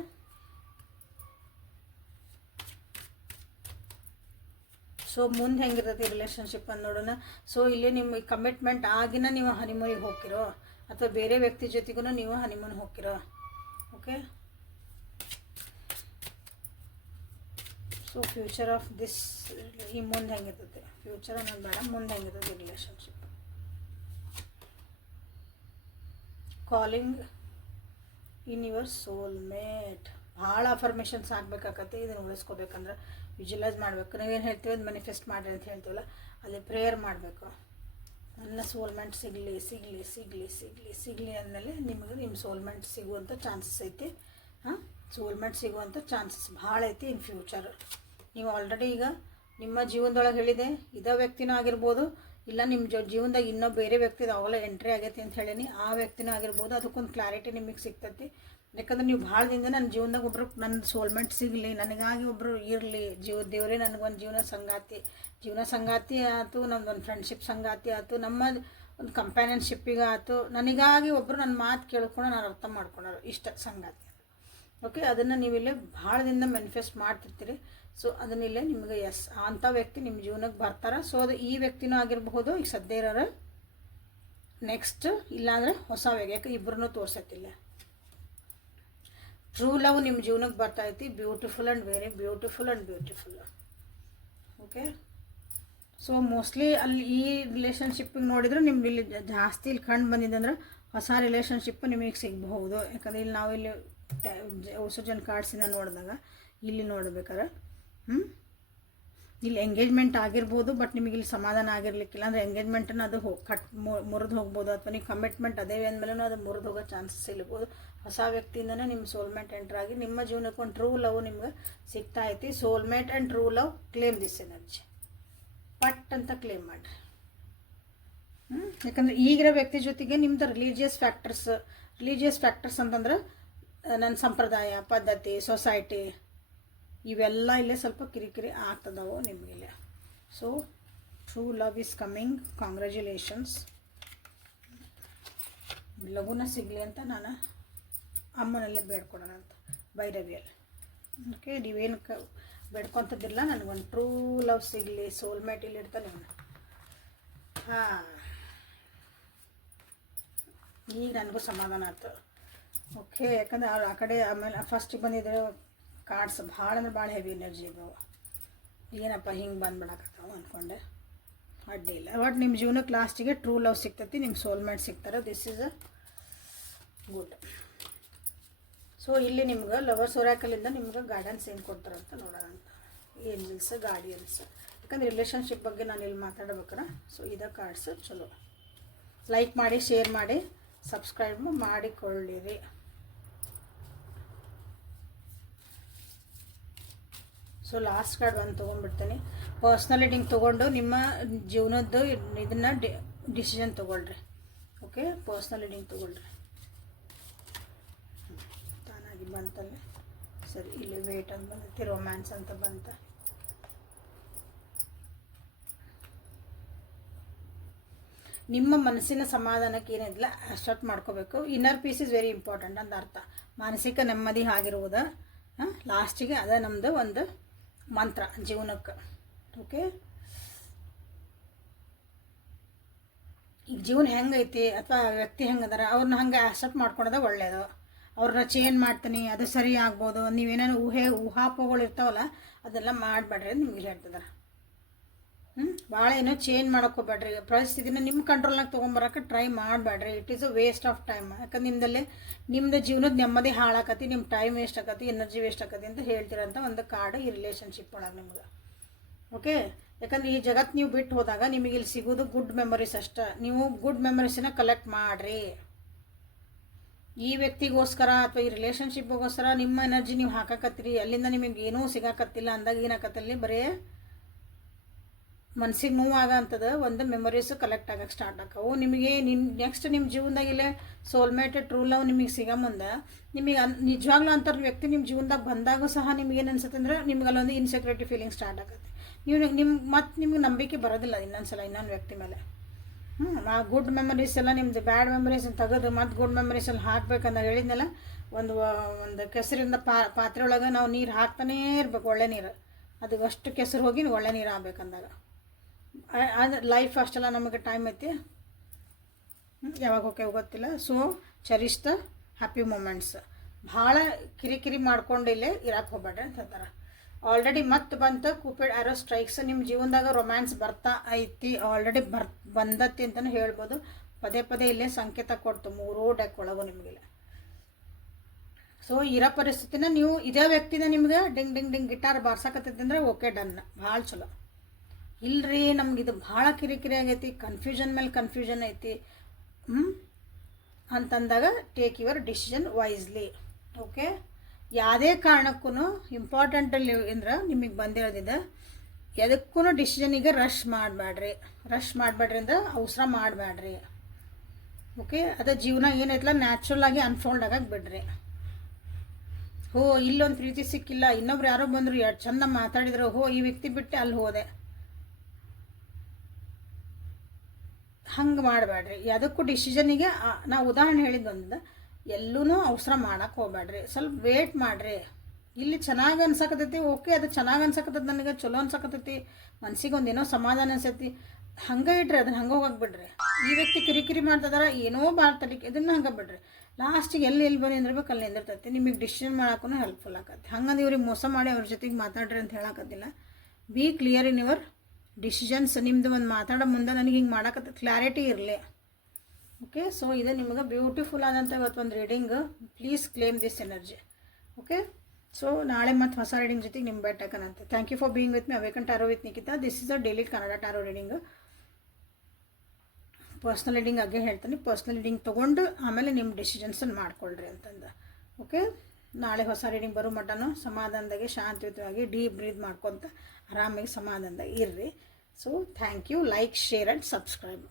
ಸೊ ಮುಂದೆ ಹೆಂಗಿರ್ತೈತಿ ರಿಲೇಷನ್ಶಿಪ್ ಅಂತ ನೋಡೋಣ. ಸೊ ಇಲ್ಲಿ ನಿಮ್ಮ ಕಮಿಟ್ಮೆಂಟ್ ಆಗಿನ ನೀವು ಹನಿಮೂನಿಗೆ ಹೋಗ್ತಿರೋ ಅಥವಾ ಬೇರೆ ವ್ಯಕ್ತಿ ಜೊತೆಗೂ ನೀವು ಹನಿಮೂನ್ ಹೋಗ್ತಿರೋ. Okay, so future of this, ಈ ಮುಂದೆ ಹೆಂಗಿರ್ತೈತೆ ಫ್ಯೂಚರ್ ಅನ್ನೋದು ಬೇಡ, ಮುಂದೆ ಹೆಂಗಿರ್ತೈತೆ relationship. Calling in your soulmate. ಭಾಳ ಅಫರ್ಮೇಷನ್ಸ್ ಆಗಬೇಕಾಗತ್ತೆ. ಇದನ್ನು ಉಳಿಸ್ಕೋಬೇಕಂದ್ರೆ ವಿಜುವಲೈಸ್ ಮಾಡಬೇಕು. ನಾವೇನು ಹೇಳ್ತೀವಿ ಅದು ಮ್ಯಾನಿಫೆಸ್ಟ್ ಮಾಡಿರಿ ಅಂತ ಹೇಳ್ತೀವಲ್ಲ, ಅಲ್ಲಿ ಪ್ರೇಯರ್ ಮಾಡಬೇಕು. ನನ್ನ ಸೋಲ್ಮೆಂಟ್ ಸಿಗಲಿ ಸಿಗಲಿ ಸಿಗಲಿ ಸಿಗಲಿ ಸಿಗಲಿ ಅಂದಮೇಲೆ ನಿಮಗೆ ನಿಮ್ಮ ಸೋಲ್ಮೆಂಟ್ ಸಿಗುವಂಥ ಚಾನ್ಸಸ್ ಐತಿ. ಸೋಲ್ಮೆಂಟ್ ಸಿಗುವಂಥ ಚಾನ್ಸಸ್ ಭಾಳ ಐತಿ ಇನ್ ಫ್ಯೂಚರ್. ನೀವು ಆಲ್ರೆಡಿ ಈಗ ನಿಮ್ಮ ಜೀವನದೊಳಗೆ ಹೇಳಿದೆ, ಇದೇ ವ್ಯಕ್ತಿನೂ ಆಗಿರ್ಬೋದು, ಇಲ್ಲ ನಿಮ್ಮ ಜೀವನದಾಗ ಇನ್ನೂ ಬೇರೆ ವ್ಯಕ್ತಿದು ಅವೆಲ್ಲ ಎಂಟ್ರಿ ಆಗೈತಿ ಅಂತ ಹೇಳೀನಿ, ಆ ವ್ಯಕ್ತಿನೂ ಆಗಿರ್ಬೋದು. ಅದಕ್ಕೊಂದು ಕ್ಲಾರಿಟಿ ನಿಮಗೆ ಸಿಗ್ತೈತಿ. ಯಾಕಂದ್ರೆ ನೀವು ಭಾಳ ದಿನದಿಂದ ನನ್ನ ಜೀವನದಾಗ ಒಬ್ಬರು ನನ್ನ ಸೋಲ್ಮೆಂಟ್ ಸಿಗಲಿ, ನನಗಾಗಿ ಒಬ್ಬರು ಇರಲಿ, ದೇವರೇ ನನಗೊಂದು ಜೀವನ ಸಂಗಾತಿ ಆಯ್ತು, ನಮ್ಮದೊಂದು ಫ್ರೆಂಡ್ಶಿಪ್ ಸಂಗಾತಿ ಆಯ್ತು, ನಮ್ಮ ಒಂದು ಕಂಪ್ಯಾನಿಯನ್ಶಿಪ್ಪಿಗೆ ಆಯ್ತು, ನನಗಾಗಿ ಒಬ್ಬರು ನನ್ನ ಮಾತು ಕೇಳ್ಕೊಂಡು ನಾನು ಅರ್ಥ ಮಾಡ್ಕೊಳೋರು ಇಷ್ಟ ಸಂಗಾತಿ. ಓಕೆ, ಅದನ್ನು ನೀವಿಲ್ಲೇ ಭಾಳ ದಿನದಿಂದ ಮ್ಯಾನಿಫೆಸ್ಟ್ ಮಾಡ್ತಿರ್ತೀರಿ. ಸೊ ಅದನ್ನಿಲ್ಲೇ ನಿಮಗೆ ಅಂಥ ವ್ಯಕ್ತಿ ನಿಮ್ಮ ಜೀವನಕ್ಕೆ ಬರ್ತಾರೆ. ಸೊ ಅದು ಈ ವ್ಯಕ್ತಿನೂ ಆಗಿರಬಹುದು, ಈಗ ಸದ್ಯ ಇರೋರು, ನೆಕ್ಸ್ಟ್ ಇಲ್ಲಾಂದರೆ ಹೊಸ ವ್ಯಕ್ತಿ, ಯಾಕೆ ಇಬ್ಬರನ್ನೂ ತೋರ್ಸತ್ತಿಲ್ಲ. ಟ್ರೂ ಲವ್ ನಿಮ್ಮ ಜೀವನಕ್ಕೆ ಬರ್ತೈತಿ. Beautiful and very beautiful and beautiful. Okay, so mostly ಅಲ್ಲಿ ಈ ರಿಲೇಷನ್ಶಿಪ್ಪಿಗೆ ನೋಡಿದ್ರೆ ನಿಮ್ಗೆ ಇಲ್ಲಿ ಜಾಸ್ತಿ ಇಲ್ಲಿ ಕಂಡು ಬಂದಿದೆ ಅಂದ್ರೆ ಹೊಸ ರಿಲೇಷನ್ಶಿಪ್ ನಿಮಗೆ ಸಿಗಬಹುದು. ಯಾಕಂದರೆ ಇಲ್ಲಿ ನಾವು ಇಲ್ಲಿ ಹೊಸ ಜನ ಕಾರ್ಡ್ಸಿಂದ ನೋಡಿದಾಗ ಇಲ್ಲಿ ನೋಡ್ಬೇಕಾರೆ ಇಲ್ಲಿ ಎಂಗೇಜ್ಮೆಂಟ್ ಆಗಿರ್ಬೋದು, ಬಟ್ ನಿಮಗೆ ಇಲ್ಲಿ ಸಮಾಧಾನ ಆಗಿರ್ಲಿಕ್ಕಿಲ್ಲ ಅಂದರೆ ಎಂಗೇಜ್ಮೆಂಟನ್ನು ಅದು ಮುರಿದು ಹೋಗ್ಬೋದು, ಅಥವಾ ನೀವು ಕಮಿಟ್ಮೆಂಟ್ ಅದೇ ಅಂದಮೇಲೆ ಅದು ಮುರಿದು ಹೋಗೋ ಚಾನ್ಸಸ್ ಇರ್ಬೋದು. ಹೊಸ ವ್ಯಕ್ತಿಯಿಂದನೇ ನಿಮ್ಮ ಸೋಲ್ಮೇಟ್ ಎಂಟ್ರ್ ಆಗಿ ನಿಮ್ಮ ಜೀವನಕ್ಕೆ ಒಂದು ಟ್ರೂ ಲವ್ ನಿಮ್ಗೆ ಸಿಗ್ತಾ ಐತಿ. Soulmate and true love, claim this energy, ಪಟ್ ಅಂತ ಕ್ಲೇಮ್ ಮಾಡಿರಿ. ಯಾಕಂದರೆ ಈಗಿರೋ ವ್ಯಕ್ತಿ ಜೊತೆಗೆ ನಿಮ್ಮದು ರಿಲೀಜಿಯಸ್ ಫ್ಯಾಕ್ಟರ್ಸ್ ಅಂತಂದ್ರೆ ನನ್ನ ಸಂಪ್ರದಾಯ ಪದ್ಧತಿ ಸೊಸೈಟಿ ಇವೆಲ್ಲ ಇಲ್ಲೇ ಸ್ವಲ್ಪ ಕಿರಿಕಿರಿ ಆಗ್ತದವು ನಿಮಗಿಲ್ಲ. So true love is coming, congratulations. ಲಘುನ ಸಿಗಲಿ ಅಂತ ನಾನು ಅಮ್ಮನಲ್ಲೇ ಬೇಡ್ಕೊಡೋಣ ಅಂತ ಭೈರವಿಯಲ್ಲಿ. ಓಕೆ, ನೀವೇನು ಬೇಡ್ಕೊತಿದ್ದಿಲ್ಲ, ನನಗೊಂದು ಟ್ರೂ ಲವ್ ಸಿಗಲಿ, ಸೋಲ್ಮೇಟ್ ಇಲ್ಲಿ ಇರ್ತಾನೆ ಅವನು. ಈಗ ನನಗೂ ಸಮಾಧಾನ ಆಯ್ತು. ಓಕೆ, ಯಾಕಂದ್ರೆ ಅವ್ರು ಆ ಕಡೆ ಆಮೇಲೆ ಫಸ್ಟಿಗೆ ಬಂದಿದ್ರು ಕಾರ್ಡ್ಸ್ ಭಾಳ ಅಂದ್ರೆ ಭಾಳ ಹೆವಿ ಎನರ್ಜಿ ಇದಾವೆ. ಏನಪ್ಪ ಹಿಂಗೆ ಬಂದ್ಬಿಡಕತ್ತಾವ ಅಂದ್ಕೊಂಡೆ, ಅಡ್ಡಿ ಇಲ್ಲ. ಬಟ್ ನಿಮ್ಮ ಜೀವನಕ್ಕೆ ಲಾಸ್ಟಿಗೆ ಟ್ರೂ ಲವ್ ಸಿಗ್ತೈತಿ, ನಿಮ್ಮ ಸೋಲ್ಮೇಟ್ ಸಿಗ್ತಾರೆ. This is a good. So ಇಲ್ಲಿ ನಿಮ್ಗೆ ಲವರ್ಸ್ ಒರಾಕಲಿಂದ ನಿಮ್ಗೆ ಗೈಡೆನ್ಸ್ ಏನು ಕೊಡ್ತಾರಂತ ನೋಡೋಣ ಅಂತ. Angels, guardians. ಯಾಕಂದ್ರೆ ರಿಲೇಷನ್ಶಿಪ್ ಬಗ್ಗೆ ನಾನು ಇಲ್ಲಿ ಮಾತಾಡ್ಬೇಕಾರ. ಸೊ ಇದ ಕಾರ್ಡ್ಸ್ ಚಲೋ. ಲೈಕ್ ಮಾಡಿ, ಶೇರ್ ಮಾಡಿ, ಸಬ್ಸ್ಕ್ರೈಬ್ ಮಾಡಿಕೊಳ್ಳಿರಿ. ಸೊ ಲಾಸ್ಟ್ ಕಾರ್ಡ್ ಒಂದು ತೊಗೊಂಡ್ಬಿಡ್ತೀನಿ. ಪರ್ಸ್ನಲ್ ರೀಡಿಂಗ್ ತೊಗೊಂಡು ನಿಮ್ಮ ಜೀವನದ್ದು ಇದನ್ನು ಡಿಸಿಷನ್ ತೊಗೊಳ್ರಿ. ಓಕೆ, ಪರ್ಸ್ನಲ್ ರೀಡಿಂಗ್ ತೊಗೊಳ್ರಿ. ತಾನಾಗಿ ಬಂತಲ್ಲ, ಸರಿ. ಇಲ್ಲಿ ವೇಟ್ ಅಂತ ಬಂದೈತಿ, ರೊಮ್ಯಾನ್ಸ್ ಅಂತ ಬಂತ. ನಿಮ್ಮ ಮನಸ್ಸಿನ ಸಮಾಧಾನಕ್ಕೆ ಏನಿಲ್ಲ ಅಷ್ಟ್ ಮಾಡ್ಕೋಬೇಕು. Inner peace is very important ಅಂತ ಅರ್ಥ. ಮಾನಸಿಕ ನೆಮ್ಮದಿ ಆಗಿರುವುದು ಲಾಸ್ಟಿಗೆ ಅದೇ ನಮ್ಮದು ಒಂದು ಮಂತ್ರ ಜೀವನಕ್ಕೆ. ಓಕೆ, ಈಗ ಜೀವನ ಹೆಂಗೈತಿ ಅಥವಾ ವ್ಯಕ್ತಿ ಹೆಂಗದಾರ ಅವ್ರನ್ನ ಹಂಗೆ ಆಕ್ಸೆಪ್ಟ್ ಮಾಡ್ಕೊಳೋದು ಒಳ್ಳೆಯದು. ಅವ್ರನ್ನ ಚೇಂಜ್ ಮಾಡ್ತೀನಿ, ಅದು ಸರಿ ಆಗ್ಬೋದು, ನೀವೇನೇನು ಊಹಾಪೋಗಳು ಇರ್ತಾವಲ್ಲ ಅದೆಲ್ಲ ಮಾಡಬೇಡ್ರಿ ನಿಮ್ಗೆ ಹೇಳ್ತಿದಾರೆ. ಭಾಳ ಏನೋ ಚೇಂಜ್ ಮಾಡೋಕ್ಕೋಗ್ಬೇಡ್ರಿ. ಪರಿಸ್ಥಿತಿನ ನಿಮ್ಮ ಕಂಟ್ರೋಲ್ನಾಗ ತೊಗೊಂಬರೋಕೆ ಟ್ರೈ ಮಾಡಬೇಡ್ರಿ. It is a waste of time. ಯಾಕಂದ್ರೆ ನಿಮ್ಮದು ಜೀವನದ ನೆಮ್ಮದಿ ಹಾಳಾಕತಿ, ನಿಮ್ಮ ಟೈಮ್ ವೇಸ್ಟ್ ಆಕತಿ, ಎನರ್ಜಿ ವೇಸ್ಟ್ ಆಕತಿ ಅಂತ ಹೇಳ್ತಿರೋಂಥ ಒಂದು ಕಾರ್ಡ್ ಈ ರಿಲೇಷನ್ಶಿಪ್ ಒಳಗೆ ನಿಮ್ಗೆ. ಓಕೆ, ಯಾಕಂದ್ರೆ ಈ ಜಗತ್ತು ನೀವು ಬಿಟ್ಟು ಹೋದಾಗ ನಿಮಗೆ ಇಲ್ಲಿ ಸಿಗೋದು ಗುಡ್ ಮೆಮೊರೀಸ್ ಅಷ್ಟೇ. ನೀವು ಗುಡ್ ಮೆಮೊರೀಸನ್ನ ಕಲೆಕ್ಟ್ ಮಾಡಿರಿ. ಈ ವ್ಯಕ್ತಿಗೋಸ್ಕರ ಅಥವಾ ಈ ರಿಲೇಷನ್ಶಿಪ್ಗೋಸ್ಕರ ನಿಮ್ಮ ಎನರ್ಜಿ ನೀವು ಹಾಕಕತ್ತೀರಿ, ಅಲ್ಲಿಂದ ನಿಮಗೆ ಏನೂ ಸಿಗಾಕತ್ತಿಲ್ಲ ಅಂದಾಗ ಏನಾಕತ್ತಲ್ಲಿ ಬರೀ ಮನ್ಸಿಗೆ ನೋವಾಗಂಥದ್ದು ಒಂದು ಮೆಮೊರೀಸು ಕಲೆಕ್ಟ್ ಆಗಕ್ಕೆ ಸ್ಟಾರ್ಟ್ ಆಕವು. ನಿಮಗೆ ನೆಕ್ಸ್ಟ್ ನಿಮ್ಮ ಜೀವನದಾಗಿಲ್ಲೇ ಸೋಲ್ಮೇಟ್ ಟ್ರೂ ಲವ್ ನಿಮಗೆ ಸಿಗೋ ಮುಂದೆ ನಿಮಗೆ ನಿಜವಾಗ್ಲೂ ಅಂಥ ವ್ಯಕ್ತಿ ನಿಮ್ಮ ಜೀವನದಾಗ ಬಂದಾಗೂ ಸಹ ನಿಮಗೇನು ಅನ್ಸುತ್ತೆ ಅಂದ್ರೆ ನಿಮ್ಗೆ ಅಲ್ಲೊಂದು ಇನ್ಸೆಕ್ಯೂರಿಟಿ ಫೀಲಿಂಗ್ ಸ್ಟಾರ್ಟ್ ಆಗುತ್ತೆ. ನಿಮ್ಗೆ ನಂಬಿಕೆ ಬರೋದಿಲ್ಲ ಇನ್ನೊಂದು ವ್ಯಕ್ತಿ ಮೇಲೆ. ಆ ಗುಡ್ ಮೆಮೊರೀಸ್ ಎಲ್ಲ ನಿಮ್ಮದು ಬ್ಯಾಡ್ ಮೆಮೊರೀಸ್ ತೆಗೆದು ಮತ್ತು ಗುಡ್ ಮೆಮೊರೀಸ್ ಎಲ್ಲ ಹಾಕ್ಬೇಕಂತ ಹೇಳಿದ್ನಲ್ಲ. ಒಂದು ಕೆಸರಿಂದ ಪಾತ್ರೆ ಒಳಗೆ ನಾವು ನೀರು ಹಾಕ್ತಾನೇ ಇರ್ಬೇಕು, ಒಳ್ಳೆ ನೀರು. ಅದು ಅಷ್ಟು ಕೆಸರು ಹೋಗಿ ಒಳ್ಳೆ ನೀರು ಆಗ್ಬೇಕಂದಾಗ ಅದು ಲೈಫ್ ಅಷ್ಟೆಲ್ಲ ನಮಗೆ ಟೈಮ್ ಐತಿ, ಯಾವಾಗ ಹೋಗ್ತೇವೆ ಗೊತ್ತಿಲ್ಲ. So cherish the happy moments. ಭಾಳ ಕಿರಿಕಿರಿ ಮಾಡ್ಕೊಂಡು ಇಲ್ಲೇ ಇರಕ್ಕೆ ಹೋಗ್ಬೇಡ್ರಿ ಅಂತ ಹೇಳ್ತಾರೆ. ಆಲ್ರೆಡಿ ಮತ್ತೆ ಬಂತು ಕೂಪಿಡ್ ಆರೋ ಸ್ಟ್ರೈಕ್ಸ್. ನಿಮ್ಮ ಜೀವನದಾಗ ರೊಮ್ಯಾನ್ಸ್ ಬರ್ತಾ ಐತಿ, ಆಲ್ರೆಡಿ ಬಂದತಿ ಅಂತಲೂ ಹೇಳ್ಬೋದು. ಪದೇ ಪದೇ ಇಲ್ಲೇ ಸಂಕೇತ ಕೊಡ್ತು 3 ಡೆಕ್ ಒಳಗೂ ನಿಮಗಿಲ್ಲ. ಸೊ ಇರೋ ಪರಿಸ್ಥಿತಿನ ನೀವು ಇದೇ ವ್ಯಕ್ತಿನ ನಿಮ್ಗೆ ಡಿಂಗ್ ಡಿಂಗ್ ಡಿಂಗ್ ಗಿಟಾರ್ ಬಾರ್ಸಕತ್ತೈತಿ ಅಂದ್ರೆ ಓಕೆ ಡನ್, ಭಾಳ ಚಲೋ. ಇಲ್ರಿ ನಮಗಿದು ಭಾಳ ಕಿರಿಕಿರಿ ಆಗೈತಿ, ಕನ್ಫ್ಯೂಷನ್ ಮೇಲೆ ಕನ್ಫ್ಯೂಷನ್ ಐತಿ ಅಂತಂದಾಗ take your decision wisely. Okay, ಯಾವುದೇ ಕಾರಣಕ್ಕೂ ಇಂಪಾರ್ಟೆಂಟಲ್ಲಿ ಅಂದ್ರೆ ನಿಮಗೆ ಬಂದಿರೋದಿದೆ, ಎದಕ್ಕೂ ಡಿಸಿಷನಿಗೆ ರಶ್ ಮಾಡಬೇಡ್ರಿ ಅಂದ್ರೆ ಅವಸರ ಮಾಡಬೇಡ್ರಿ. ಓಕೆ, ಅದು ಜೀವನ ಏನೈತಲ್ಲ ನ್ಯಾಚುರಲ್ ಆಗಿ ಅನ್ಫೋಲ್ಡ್ ಆಗಕ್ಕೆ ಬಿಡ್ರಿ. ಇಲ್ಲೊಂದು ಪ್ರೀತಿ ಸಿಕ್ಕಿಲ್ಲ, ಇನ್ನೊಬ್ರು ಯಾರೋ ಬಂದರು ಎರಡು ಚಂದ ಮಾತಾಡಿದ್ರು, ಈ ವ್ಯಕ್ತಿ ಬಿಟ್ಟು ಅಲ್ಲಿ ಹೋದೆ, ಹಂಗೆ ಮಾಡಬೇಡ್ರಿ. ಯಾವುದಕ್ಕೂ ಡಿಸಿಷನಿಗೆ ನಾವು ಉದಾಹರಣೆ ಹೇಳಿದ್ದೊಂದು, ಎಲ್ಲೂ ಅವಸರ ಮಾಡೋಕ್ಕೆ ಹೋಗ್ಬೇಡ್ರಿ, ಸ್ವಲ್ಪ ವೇಟ್ ಮಾಡಿರಿ. ಇಲ್ಲಿ ಚೆನ್ನಾಗಿ ಅನ್ಸಕತ್ತೈತಿ, ಓಕೆ ಅದು ಚೆನ್ನಾಗಿ ಅನ್ಸಕತ್ತೈತಿ, ನನಗೆ ಚಲೋ ಅನ್ಸಕತ್ತೈತಿ, ಮನ್ಸಿಗೆ ಒಂದೇನೋ ಸಮಾಧಾನ ಅನ್ಸೈತಿ, ಹಂಗೆ ಇಡ್ರಿ, ಅದನ್ನು ಹಂಗೆ ಹೋಗಕ್ಕೆ ಬಿಡ್ರಿ. ಈ ವ್ಯಕ್ತಿ ಕಿರಿಕಿರಿ ಮಾಡ್ತಿದಾರ, ಏನೋ ಮಾಡ್ತಾಡಿಕೆ, ಇದನ್ನು ಹಂಗೆ ಬಿಡ್ರಿ. ಲಾಸ್ಟಿಗೆ ಎಲ್ಲಿ ಬಂದು ನಿಂದಿರ್ಬೇಕು ಅಲ್ಲಿ ನಿಂದಿರ್ತೈತಿ. ನಿಮಗೆ ಡಿಸಿಷನ್ ಮಾಡೋಕ್ಕೂ ಹೆಲ್ಪ್ಫುಲ್ ಆಗತ್ತೆ. ಹಂಗಂದು ಇವ್ರಿಗೆ ಮೋಸ ಮಾಡಿ ಅವ್ರ ಜೊತೆಗೆ ಮಾತಾಡ್ರಿ ಅಂತ ಹೇಳಕತ್ತಿಲ್ಲ. Be clear in your decisions. ನಿಮ್ಮದು ಒಂದು ಮಾತಾಡೋ ಮುಂದೆ ನನಗೆ ಹಿಂಗೆ ಮಾಡೋಕತ್ತ ಕ್ಲಾರಿಟಿ ಇರಲಿ. ಓಕೆ, ಸೊ ಇದು ನಿಮಗೆ ಬ್ಯೂಟಿಫುಲ್ ಆದಂಥ ಇವತ್ತೊಂದು reading. Please claim this energy. Okay, so ನಾಳೆ ಮತ್ತೆ ಹೊಸ ರೀಡಿಂಗ್ ಜೊತೆಗೆ ನಿಮ್ಮ ಬೆಟ್ಟಕನಂತೆ. Thank you for being with me. Awaken tarot with Nikhita. This is a daily Kannada tarot reading. Personal reading ಆಗಿ ಹೇಳ್ತೀನಿ, ಪರ್ಸ್ನಲ್ ರೀಡಿಂಗ್ ತೊಗೊಂಡು ಆಮೇಲೆ ನಿಮ್ಮ ಡಿಸಿಷನ್ಸನ್ನು ಮಾಡ್ಕೊಳ್ರಿ ಅಂತಂದು. ಓಕೆ, ನಾಳೆ ಹೊಸ ರೀಡಿಂಗ್ ಬರೋ ಮಟನೂ ಸಮಾಧಾನದಾಗೆ ಶಾಂತಿಯುತವಾಗಿ ಡೀಪ್ ಬ್ರೀತ್ ಮಾಡ್ಕೊತ ಆರಾಮಾಗಿ ಸಮಾಧಾನದಾಗ ಇರ್ರಿ. So thank you. Like, share and subscribe.